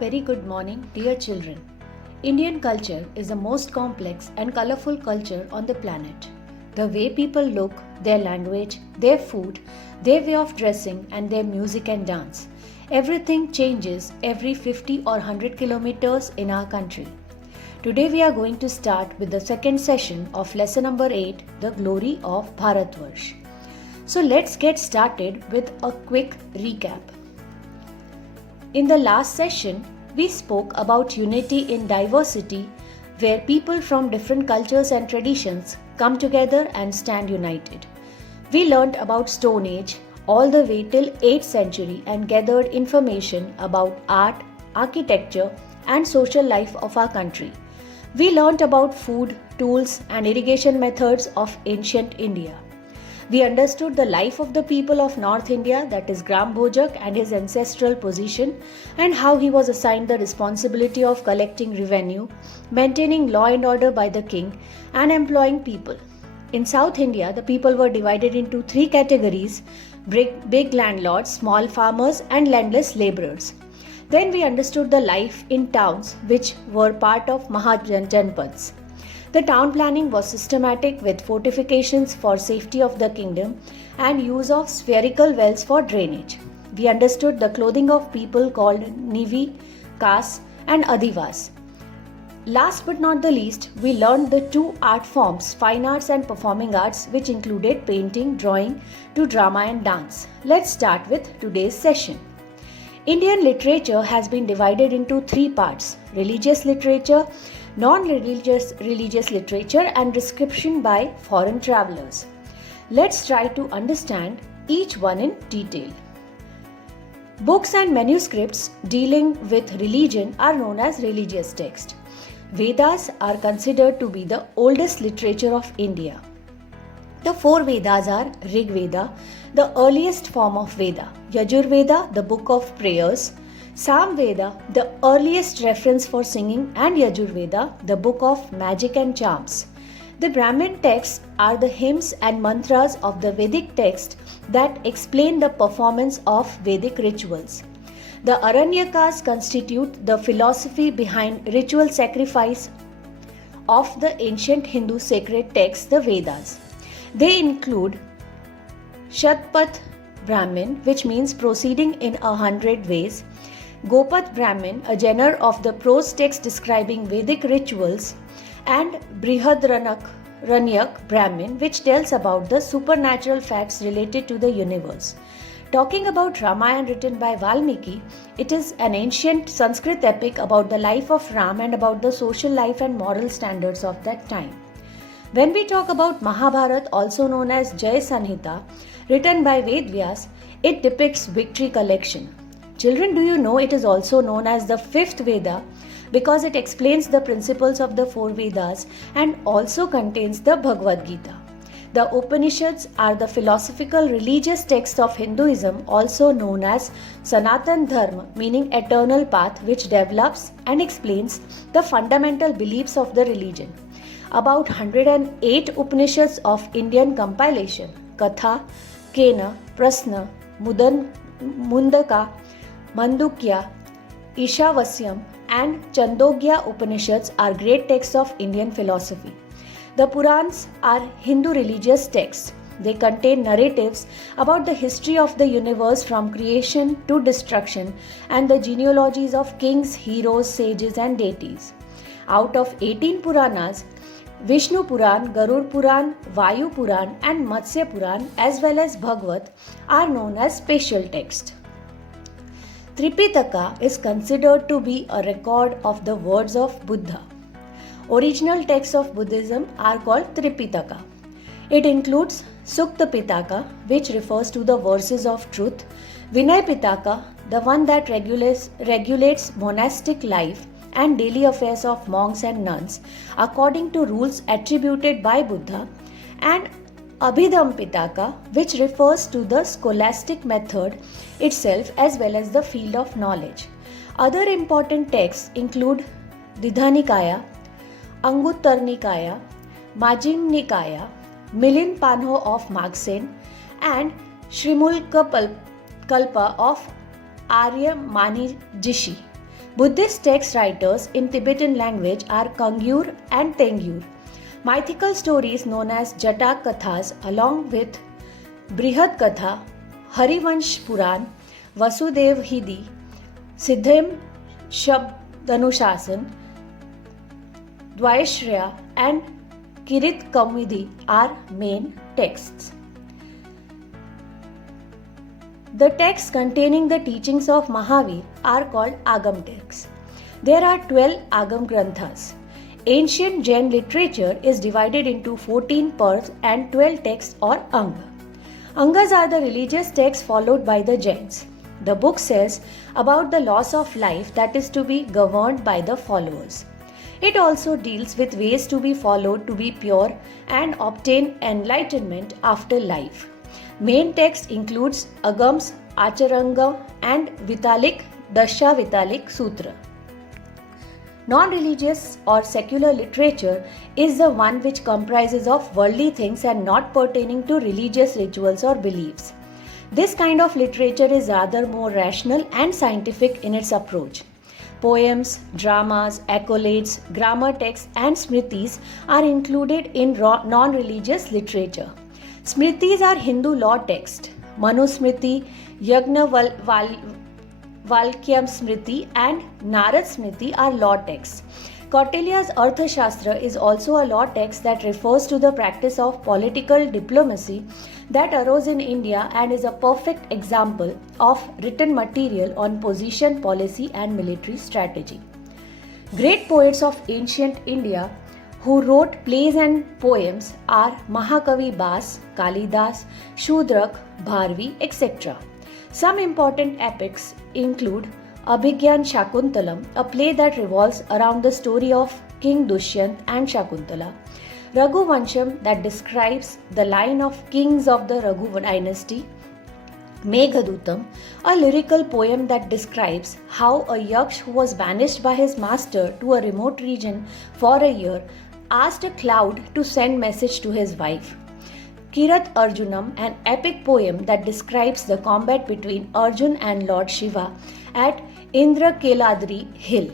very good morning, dear children. Indian culture is the most complex and colorful culture on the planet. The way people look, their language, their food, their way of dressing, and their music and dance. Everything changes every 50 or 100 kilometers in our country. Today we are going to start with the second session of lesson number 8, The Glory of Bharatvarsh. So let's get started with a quick recap. In the last session, we spoke about unity in diversity, where people from different cultures and traditions come together and stand united. We learned about Stone Age all the way till 8th century and gathered information about art, architecture, and social life of our country. We learned about food, tools, and irrigation methods of ancient India. We understood the life of the people of North India, that is Gram Bhojak, and his ancestral position, and how he was assigned the responsibility of collecting revenue, maintaining law and order by the king, and employing people. In South India, the people were divided into three categories: big landlords, small farmers, and landless laborers. Then we understood the life in towns, which were part of Mahajanpads. The town planning was systematic with fortifications for safety of the kingdom and use of spherical wells for drainage. We understood the clothing of people called Nivi, Kas, and Adivas. Last but not the least, we learned the two art forms, fine arts and performing arts, which included painting, drawing, to drama and dance. Let's start with today's session. Indian literature has been divided into three parts: religious literature, non-religious literature, and description by foreign travelers. Let's try to understand each one in detail. Books and manuscripts dealing with religion are known as religious texts. Vedas are considered to be the oldest literature of India. The four Vedas are Rig Veda, the earliest form of Veda; Yajur Veda, the book of prayers; Sam Veda, the earliest reference for singing; and Yajur Veda, the book of magic and charms. The Brahmin texts are the hymns and mantras of the Vedic text that explain the performance of Vedic rituals. The Aranyakas constitute the philosophy behind ritual sacrifice of the ancient Hindu sacred texts, the Vedas. They include Shatpath Brahmin, which means proceeding in 100 ways; Gopath Brahmin, a genre of the prose text describing Vedic rituals; and Brihadraranyak Brahmin, which tells about the supernatural facts related to the universe. Talking about Ramayana written by Valmiki, it is an ancient Sanskrit epic about the life of Ram and about the social life and moral standards of that time. When we talk about Mahabharata, also known as Jay Sanhita, written by Ved Vyas, it depicts victory collection. Children, do you know it is also known as the fifth Veda because it explains the principles of the four Vedas and also contains the Bhagavad Gita. The Upanishads are the philosophical religious texts of Hinduism, also known as Sanatan Dharma, meaning eternal path, which develops and explains the fundamental beliefs of the religion. About 108 Upanishads of Indian compilation, Katha, Kena, Prasna, Mundaka, Mandukya, Ishavasyam, and Chandogya Upanishads are great texts of Indian philosophy. The Purans are Hindu religious texts. They contain narratives about the history of the universe from creation to destruction and the genealogies of kings, heroes, sages, and deities. Out of 18 Puranas, Vishnu Puran, Garud Puran, Vayu Puran, and Matsya Puran, as well as Bhagavad, are known as special texts. Tripitaka is considered to be a record of the words of Buddha. Original texts of Buddhism are called Tripitaka. It includes Sukta Pitaka, which refers to the verses of truth; Vinay Pitaka, the one that regulates monastic life and daily affairs of monks and nuns according to rules attributed by Buddha; and Abhidham Pitaka, which refers to the scholastic method itself as well as the field of knowledge. Other important texts include Didhanikaya, Anguttar Nikaya, Majjhima Nikaya, Milind Panho of Magsen, and Srimulka Kalpa of Arya Mani Jishi. Buddhist text writers in Tibetan language are Kangyur and Tengyur. Mythical stories known as Jatak Kathas along with Brihad Katha, Harivansh Puran, Vasudev Hidi, Siddhim Shabdanushasan, Dvaishriya and Kirit Kaumudi are main texts. The texts containing the teachings of Mahavir are called Agam texts. There are 12 Agam Granthas. Ancient Jain literature is divided into 14 parts and 12 texts or Anga. Angas are the religious texts followed by the Jains. The book says about the loss of life that is to be governed by the followers. It also deals with ways to be followed to be pure and obtain enlightenment after life. Main text includes Agams, Acharanga and Vitalik, Dasha Vitalik Sutra. Non-religious or secular literature is the one which comprises of worldly things and not pertaining to religious rituals or beliefs. This kind of literature is rather more rational and scientific in its approach. Poems, dramas, accolades, grammar texts and smritis are included in non-religious literature. Smritis are Hindu law texts. Manusmriti, Yagna Valkyam Smriti and Narad Smriti are law texts. Kautilya's Arthashastra is also a law text that refers to the practice of political diplomacy that arose in India and is a perfect example of written material on position, policy and military strategy. Great poets of ancient India who wrote plays and poems are Mahakavi Bas, Kalidas, Shudrak, Bharvi, etc. Some important epics include Abhigyan Shakuntalam, a play that revolves around the story of King Dushyant and Shakuntala. Raghuvansham, that describes the line of kings of the Raghu dynasty. Meghadutam, a lyrical poem that describes how a yaksh who was banished by his master to a remote region for a year asked a cloud to send message to his wife. Kirat Arjunam, an epic poem that describes the combat between Arjun and Lord Shiva at Indrakeladri hill.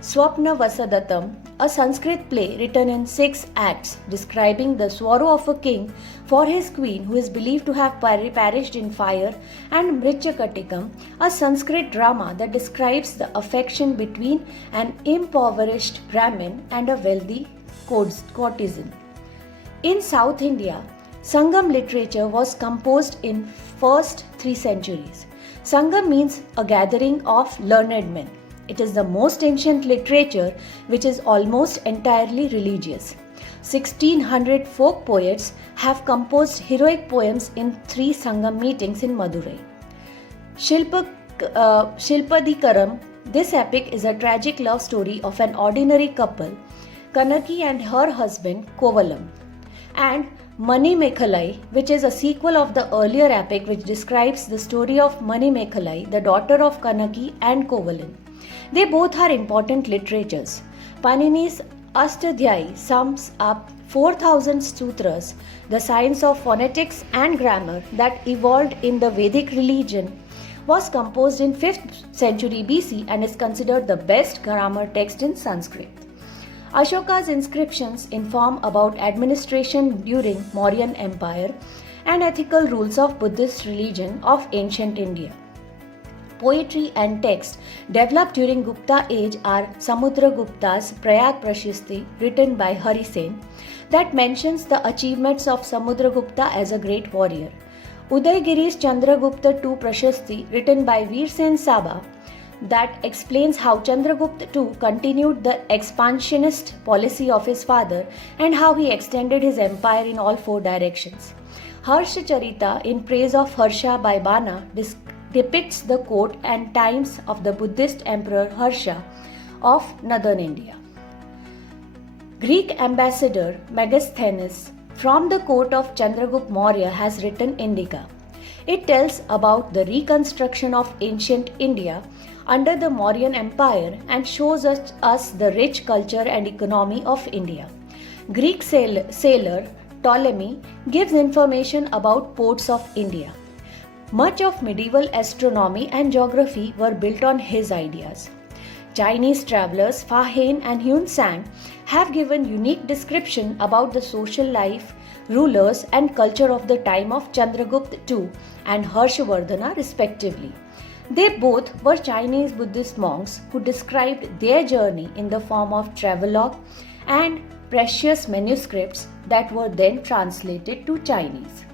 Swapna Vasadatam, a Sanskrit play written in 6 acts describing the sorrow of a king for his queen who is believed to have perished in fire, and Mrichakatikam, a Sanskrit drama that describes the affection between an impoverished Brahmin and a wealthy courtesan. In South India, Sangam literature was composed in first 3 centuries. Sangam means a gathering of learned men. It is the most ancient literature which is almost entirely religious. 1600 folk poets have composed heroic poems in 3 Sangam meetings in Madurai. Shilpadikaram, this epic is a tragic love story of an ordinary couple, Kanaki and her husband Kovalam, and Mani Mekhalai, which is a sequel of the earlier epic which describes the story of Mani Mekhalai, the daughter of Kanaki and Kovalan. They both are important literatures. Panini's Astadhyayi sums up 4,000 sutras, the science of phonetics and grammar that evolved in the Vedic religion, was composed in 5th century BC and is considered the best grammar text in Sanskrit. Ashoka's inscriptions inform about administration during Mauryan Empire and ethical rules of Buddhist religion of ancient India. Poetry and text developed during Gupta age are Samudragupta's Prayag Prashasti, written by Hari Sen, that mentions the achievements of Samudragupta as a great warrior. Udaygiri's Chandragupta II Prashasti, written by Veer Sen Saba, that explains how Chandragupta II continued the expansionist policy of his father and how he extended his empire in all 4 directions. Harsha Charita, in praise of Harsha by Bana, depicts the court and times of the Buddhist emperor Harsha of northern India. Greek ambassador Megasthenes from the court of Chandragupta Maurya has written Indica. It tells about the reconstruction of ancient India under the Mauryan Empire and shows us the rich culture and economy of India. Greek sailor Ptolemy gives information about ports of India. Much of medieval astronomy and geography were built on his ideas. Chinese travelers Fa Hien and Hyun Sang have given unique description about the social life, rulers and culture of the time of Chandragupta II and Harshavardhana respectively. They both were Chinese Buddhist monks who described their journey in the form of travelogue and precious manuscripts that were then translated to Chinese.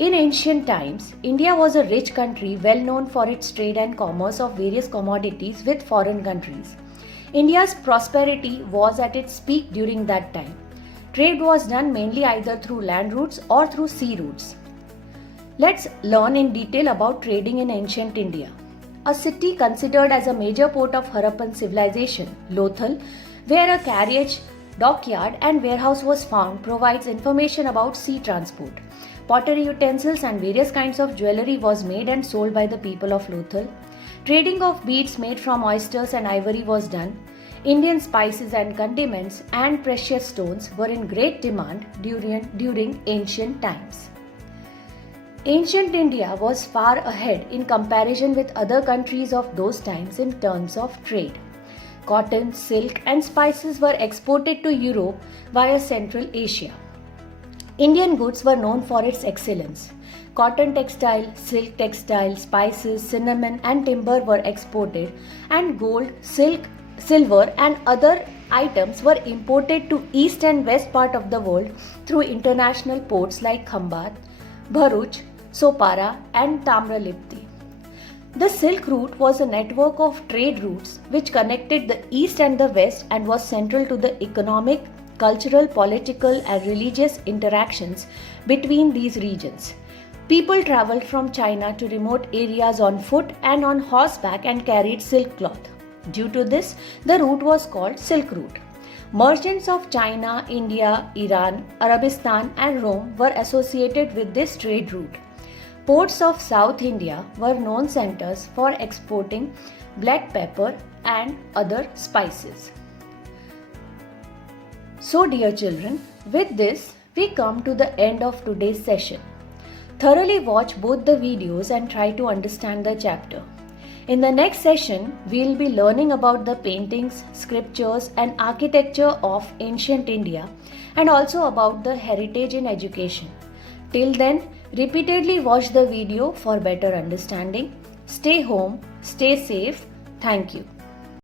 In ancient times, India was a rich country well known for its trade and commerce of various commodities with foreign countries. India's prosperity was at its peak during that time. Trade was done mainly either through land routes or through sea routes. Let's learn in detail about trading in ancient India. A city considered as a major port of Harappan civilization, Lothal, where a carriage, dockyard and warehouse was found, provides information about sea transport. Pottery utensils and various kinds of jewellery was made and sold by the people of Lothal. Trading of beads made from oysters and ivory was done. Indian spices and condiments and precious stones were in great demand during ancient times. Ancient India was far ahead in comparison with other countries of those times in terms of trade. Cotton, silk and spices were exported to Europe via Central Asia. Indian goods were known for its excellence. Cotton textile, silk textile, spices, cinnamon and timber were exported, and gold, silk, silver and other items were imported to east and west part of the world through international ports like Khambat, Bharuch, Sopara and Tamralipti. The Silk Route was a network of trade routes which connected the east and the west and was central to the economic, cultural, political and religious interactions between these regions. People travelled from China to remote areas on foot and on horseback and carried silk cloth. Due to this, the route was called Silk Route. Merchants of China, India, Iran, Arabistan and Rome were associated with this trade route. Ports of South India were known centers for exporting black pepper and other spices. So dear children, with this we come to the end of today's session. Thoroughly watch both the videos and try to understand the chapter. In the next session, we will be learning about the paintings, sculptures and architecture of ancient India and also about the heritage in education. Till then, repeatedly watch the video for better understanding. Stay home, stay safe. Thank you.